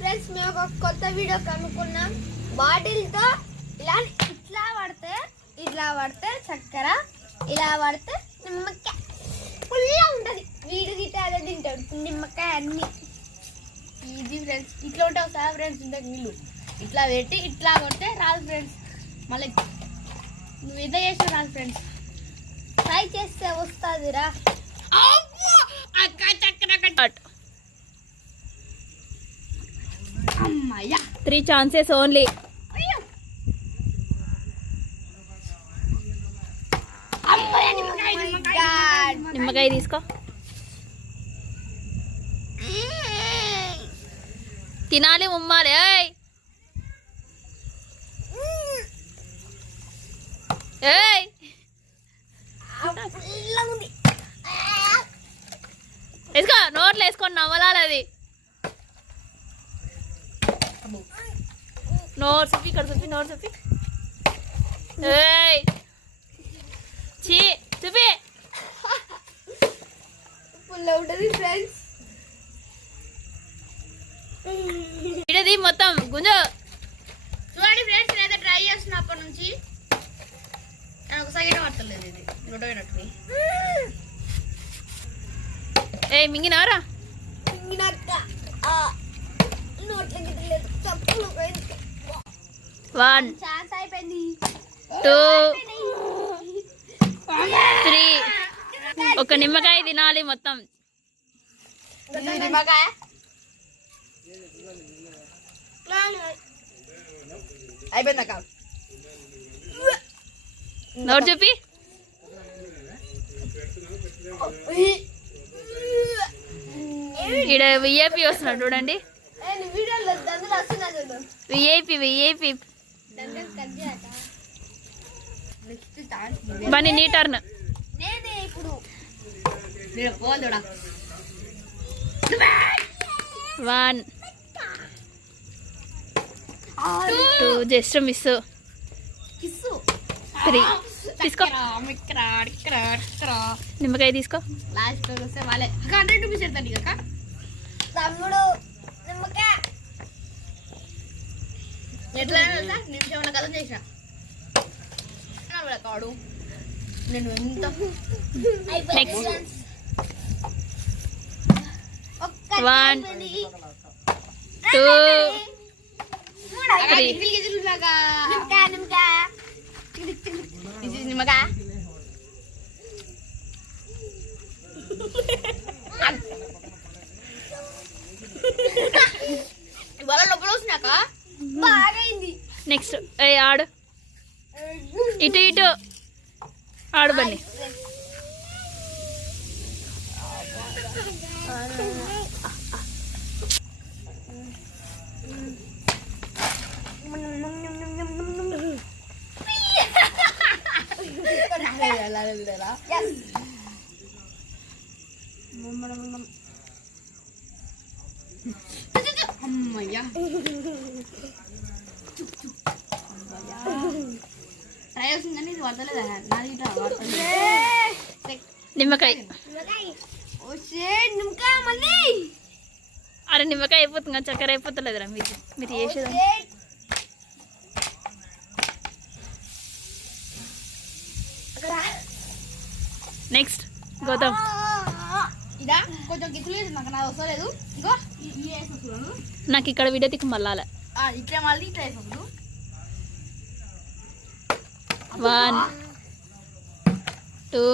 Friends మేము ఒక కొత్త వీడియో కనుక్కున్నాం. బాటిల్తో ఇలా ఇట్లా పడితే చక్కెర, ఇలా పడితే నిమ్మకాయ ఫుల్గా ఉంటుంది. వీడు గిట్ట అదే తింటాడు నిమ్మకాయ అన్ని. Easy friends. ఇట్లా ఉంటావు సార్ ఫ్రెండ్స్. ఇంతకు నీళ్ళు ఇట్లా పెట్టి ఇట్లా కొడితే రాదు ఫ్రెండ్స్. మళ్ళీ నువ్వు ఇదే చేస్తే రాదు ఫ్రెండ్స్. ట్రై చేస్తే వస్తుందిరా. అమ్మయ్యా 3 chances ఓన్లీ. నిమ్మకాయ తీసుకో, తినాలి ఉమ్మాలి. వేసుకో, నోట్లో వేసుకొని నవ్వలాలి. అది నోరు చెప్పి ఇక్కడ చూపి, నోరు చెప్పి. చీ చూపి. ఫుల్ ఉంటుంది ఫ్రెండ్స్. ఇది మొత్తం గుంజు. చూడండి ఫ్రెండ్స్, నేనైతే ట్రై చేస్తున్నప్పటి నుంచి నాకు ఒకసారి పడతలేదు. ఇది నోటైనట్టు మింగినారా? మింగినక్క నోట్ల గిట్టలేదు. చప్పులు 1 ఛాన్స్ అయిపోయింది. 2 3. ఒక నిమ్మకాయ తినాలి మొత్తం. నిమ్మకాయ అయిపోయిందక్క. నోరు చెప్పి. ఇక్కడ విఐపి వస్తున్నాడు చూడండి. విఐపి బన్నీ నీ టర్న్. 1 2 just miss. 3 తీసుకో. నిమ్మకాయ తీసుకో. లాస్ట్ వస్తే వాళ్ళే 100 రూపీస్ ఎడతాను ఇక తమ్ముడు. నిమ్మకాయ ఎట్లా నిమిషంలో కథం చేసిన కాడు. నేను ఎంత నెక్స్ట్ 1 2 3. నిమ్మకాయ ఇవాళ లోపల వస్తున్నాక బాగైంది. నెక్స్ట్ ఆడు. ఇటు ఇటు ఆడు బన్నీ. అమ్మయ్యా ట్రై అవుతుందని ఇది పడతలేదా? నాది నిమ్మకాయ. నిమ్మకాయ మళ్ళీ. అరే నిమ్మకాయ అయిపోతుంది, చక్కెర అయిపోతలేదురా మీరు చేసేది. నెక్స్ట్ గౌతమ్. ఇదా కొంచెం గిట్లు నాకు నాది వస్తలేదు. ఇంకో నాకు ఇక్కడ వీడియో తిక్కు మళ్ళా ఇట్లా మళ్ళీ ఇట్లా వేసుకోదు. 1 2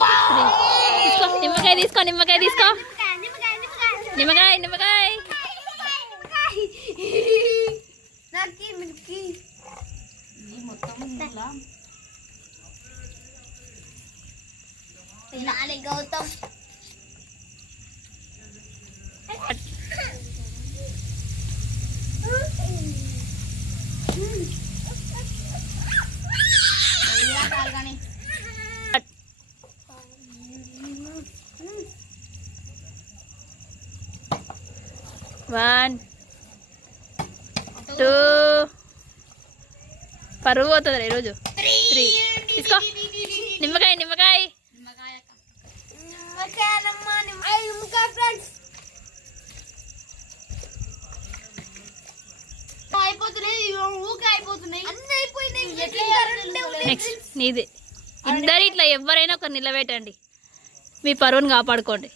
3 తీసుకో. నిమ్మకాయ తీసుకో. నిమ్మకాయ తీసుకో. నిమ్మకాయ నిమ్మకాయ. మొత్తం తినాలి గౌతమ్. One, 2 పరువు పోతుంది ఈరోజు. 3 తీసుకో. నిమ్మకాయ నిమ్మకాయ. నిమ్మకాయ ఫ్రెండ్స్. నీది. ఇద్దరు ఇట్లా ఎవరైనా ఒక నిలబెట్టండి, మీ పరువుని కాపాడుకోండి.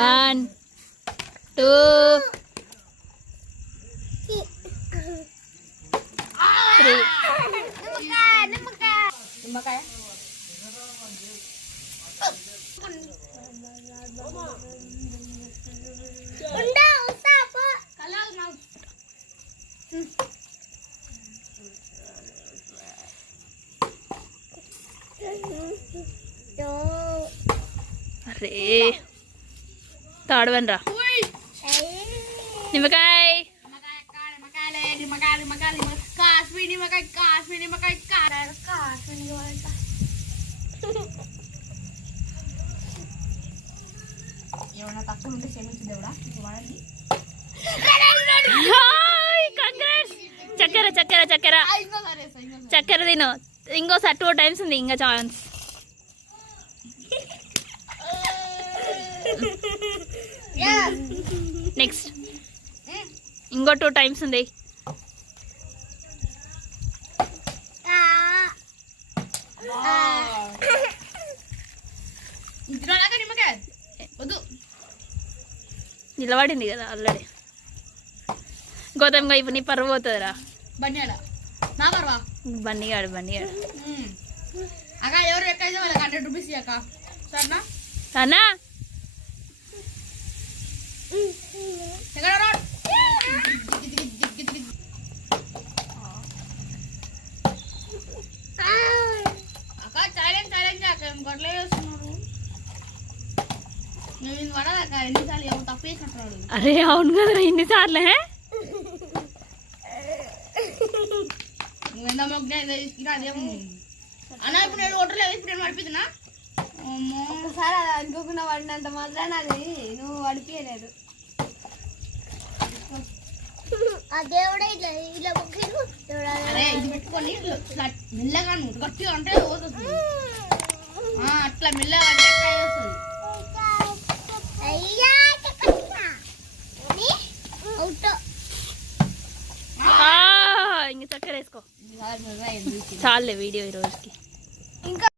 1 2 3. నిమ్మకాయ అరే తాడవని రా. నిమ్మకాయ ఏమన్నా తక్కువ ఉంటే క్షమించు దేవుడా. కంగ్రాట్స్. చక్కెర చక్కెర చక్కెర చక్కెర తిను. ఇంకోసారి 2 టైమ్స్ ఉంది ఇంకా ఛాన్స్. నెక్స్ట్ ఇంకో 2 టైమ్స్ ఉంది. నిలబడింది కదా ఆల్రెడీ. గౌతమ్గా ఇప్పుడు నీ పరువు పోతుందిరా. బన్నీగాడు నా పర్వా బన్నీగాడు అక్క ఎవరు ఎక్కడైతే వాళ్ళకి 100 రూపీస్ అక్క సరేనా అన్నా. అక్క ఛాలెంజ్ అక్క గొడవలు చేస్తున్నారు. నేను పడదక్క ఎన్నిసార్లు ఏమో తప్పు చేసినట్టున్నాడు. అరే అవును కదరా ఇన్నిసార్లే. నువ్వు ఎంత మొగ్గు తీసుకురా అదేమో అన్న. ఇప్పుడు నేను ఓటర్లో ఇప్పుడు నేను పడిపోతున్నా. ఒకసారి అది అనుకోకుండా పడినంత మాత్రాన అది నువ్వు పడిపోయలేదు. అరే ఇది పెట్టుకొని మెల్లగా నువ్వు గట్టిగా అంటే పోతుంది. అట్లా మెల్లగా అంటే వస్తుంది. ఇంక చక్కెర వేసుకో. చాలే వీడియో ఈ రోజుకి.